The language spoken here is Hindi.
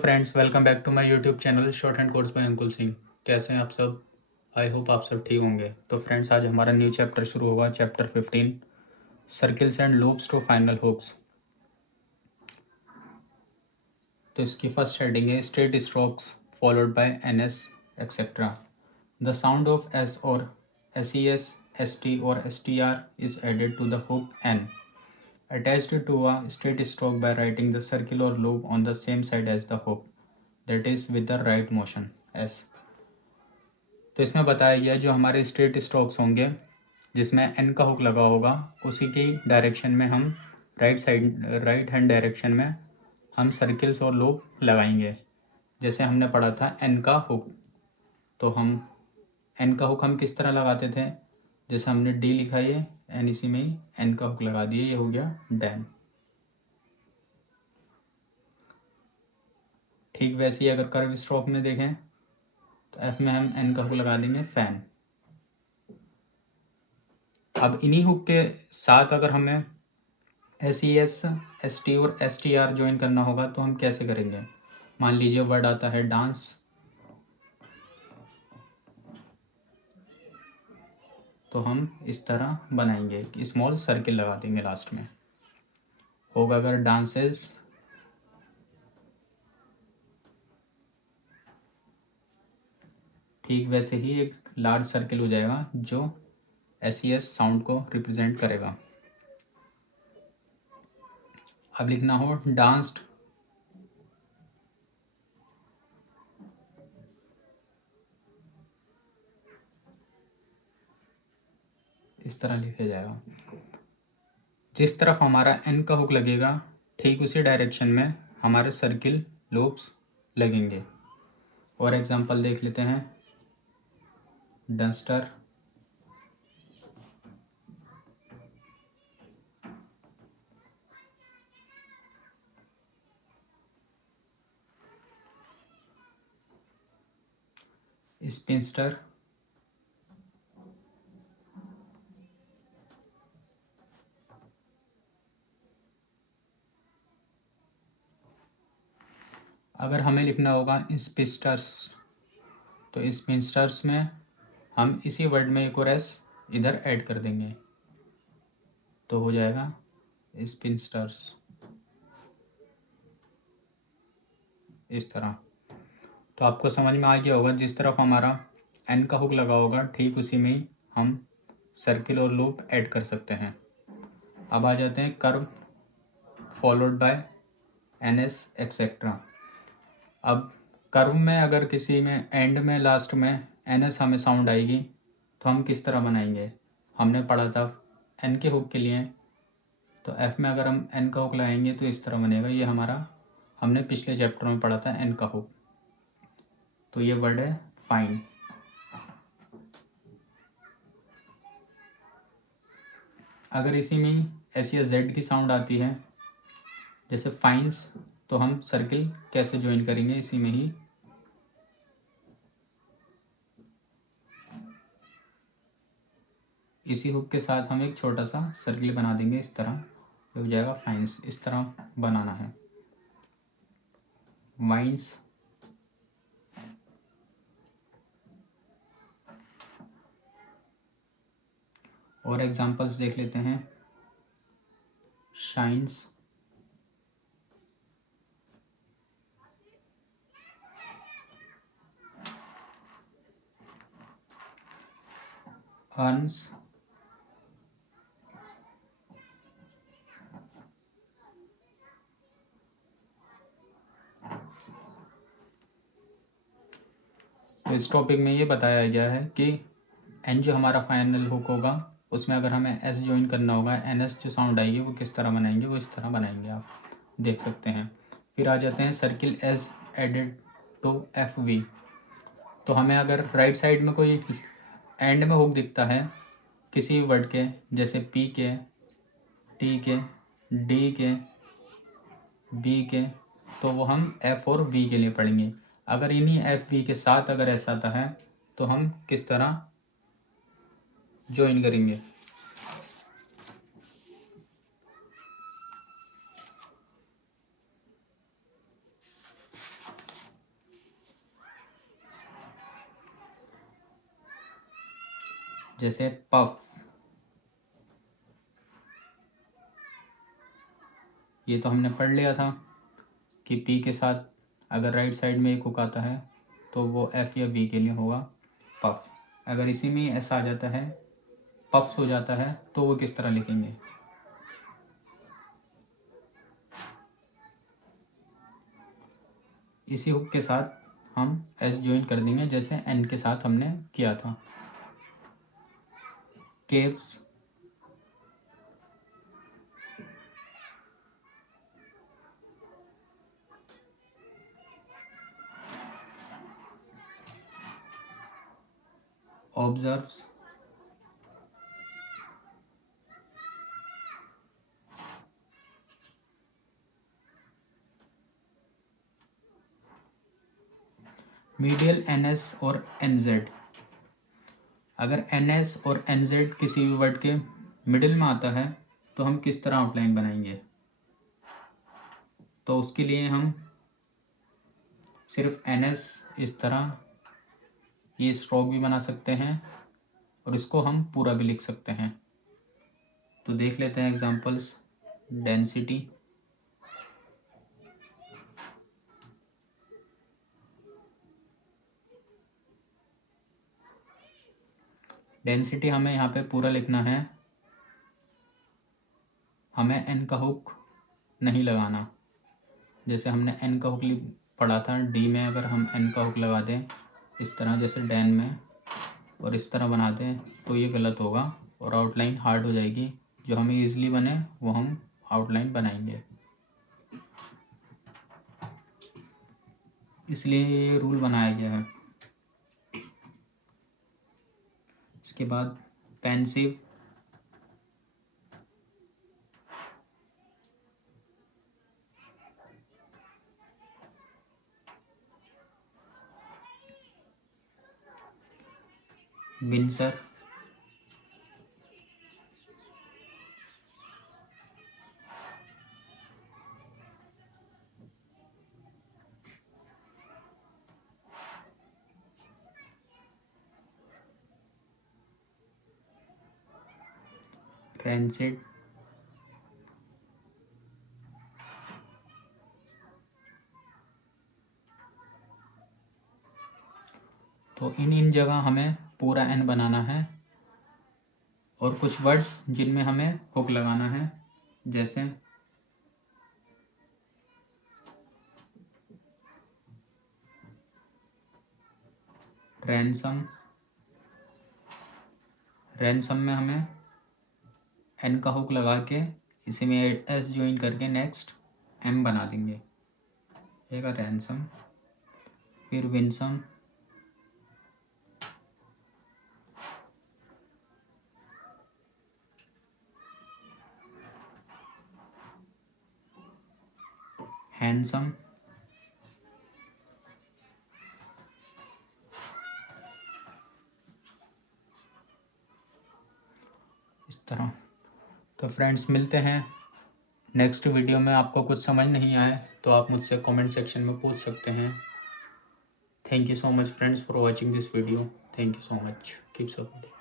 Friends, welcome back to my YouTube channel short and course by Ankul Singh. कैसे हैं आप सब? आई होप आप सब ठीक होंगे। तो फ्रेंड्स, आज हमारा न्यू चैप्टर शुरू होगा, chapter 15, circles and loops to final hooks. तो इसकी फर्स्ट हेडिंग है straight strokes followed by N S etcetera. The sound of S और S E S, S T और S T R is added to the hook N attached to a straight stroke by writing the circle or loop on the same side as the hook, that is with the right motion S। तो इसमें बताया गया जो हमारे स्ट्रेट स्ट्रोक्स होंगे जिसमें एन का हुक लगा होगा, उसी की डायरेक्शन में हम राइट हैंड डायरेक्शन में हम सर्किल्स और लूप लगाएंगे। जैसे हमने पढ़ा था एन का हुक, तो हम एन का हुक हम किस तरह लगाते थे, जैसे हमने डी लिखा है एन, इसी में ही एन का हुक लगा दिए, ये हो गया डैम। ठीक वैसे ही अगर कर्व स्ट्रोक में देखें तो एफ में हम एन का हुक लगा देंगे फैन। अब इन्हीं हुक के साथ अगर हमें S E S, S T और एस टी आर ज्वाइन करना होगा तो हम कैसे करेंगे। मान लीजिए वर्ड आता है डांस, तो हम इस तरह बनाएंगे, स्मॉल सर्किल लगा देंगे लास्ट में। होगा अगर डांसेस, ठीक वैसे ही एक लार्ज सर्किल हो जाएगा जो एस ई एस साउंड को रिप्रेजेंट करेगा। अब लिखना हो डांस्ड, इस तरह लिखा जाएगा। जिस तरफ हमारा एन का हुक लगेगा ठीक उसी डायरेक्शन में हमारे सर्किल लूप्स लगेंगे। और एग्जांपल देख लेते हैं, डस्टर, स्पिंस्टर, अगर हमें लिखना होगा स्पिंस्टर्स, तो स्पिंस्टर्स में हम इसी वर्ड में एक और एस इधर ऐड कर देंगे, तो हो जाएगा स्पिंस्टर्स, इस तरह। तो आपको समझ में आ गया होगा, जिस तरफ हमारा एन का हुक लगा होगा ठीक उसी में ही हम सर्किल और लूप ऐड कर सकते हैं। अब आ जाते हैं curve followed by N S etcetera. अब कर्व में अगर किसी में एंड में लास्ट में एन एस हमें साउंड आएगी तो हम किस तरह बनाएंगे। हमने पढ़ा था एन के हुक के लिए, तो एफ में अगर हम एन का हुक लगाएंगे तो इस तरह बनेगा। ये हमारा हमने पिछले चैप्टर में पढ़ा था एन का हुक। तो ये वर्ड है फाइन। अगर इसी में एस या जेड की साउंड आती है जैसे फाइन्स, तो हम सर्किल कैसे ज्वाइन करेंगे, इसी में ही इसी हुक के साथ हम एक छोटा सा सर्किल बना देंगे, इस तरह हो जाएगा फाइन्स। इस तरह बनाना है वाइन्स, और एग्जांपल्स देख लेते हैं, शाइन्स, अर्न्स, तो इस टॉपिक में ये बताया गया है कि एन जो हमारा फाइनल हुक होगा उसमें अगर हमें एस ज्वाइन करना होगा, एन एस जो साउंड आएगी वो किस तरह बनाएंगे, वो इस तरह बनाएंगे, आप देख सकते हैं। फिर आ जाते हैं circle as added to F V. तो हमें अगर राइट साइड में कोई एंड में हुक दिखता है किसी वर्ड के, जैसे पी के, टी के, डी के, बी के, तो वो हम एफ और वी के लिए पढ़ेंगे। अगर इन्हीं एफ वी के साथ अगर ऐसा आता है तो हम किस तरह ज्वाइन करेंगे। जैसे पफ, ये तो हमने पढ़ लिया था कि पी के साथ अगर राइट साइड में एक हुक आता है तो वो एफ या वी के लिए होगा पफ। अगर इसी में ऐसा आ जाता है, पफ्स हो जाता है, तो वो किस तरह लिखेंगे? इसी हुक के साथ हम एस ज्वाइन कर देंगे जैसे एन के साथ हमने किया था। केव्स, ऑब्जर्व्स, मीडियल एनएस और एनजेड। अगर एनएस और एनजेड किसी भी वर्ड के मिडिल में आता है तो हम किस तरह आउटलाइन बनाएंगे? तो उसके लिए हम सिर्फ एनएस इस तरह ये स्ट्रोक भी बना सकते हैं और इसको हम पूरा भी लिख सकते हैं। तो देख लेते हैं एग्जांपल्स। डेंसिटी, डेंसिटी हमें यहाँ पे पूरा लिखना है, हमें एन का हुक नहीं लगाना। जैसे हमने एन का हुक पढ़ा था डी में, अगर हम एन का हुक लगा दें इस तरह जैसे डैन में और इस तरह बना दें तो ये गलत होगा और आउटलाइन हार्ड हो जाएगी। जो हमें ईजिली बने वो हम आउटलाइन बनाएंगे, इसलिए ये रूल बनाया गया है। इसके बाद पेंसिव, विंसर, रैंसिड, तो इन जगह हमें पूरा एन बनाना है और कुछ वर्ड्स जिनमें हमें हुक लगाना है जैसे रैंसम। रैंसम में हमें एन का हुक लगा के इसी में एस ज्वाइन करके नेक्स्ट एम बना देंगे, एक रैंसम। फिर विंसम, हैंडसम, इस तरह। तो फ्रेंड्स मिलते हैं नेक्स्ट वीडियो में। आपको कुछ समझ नहीं आए तो आप मुझसे कमेंट सेक्शन में पूछ सकते हैं। Thank you so much friends for watching this video. Thank you so much. Keep supporting.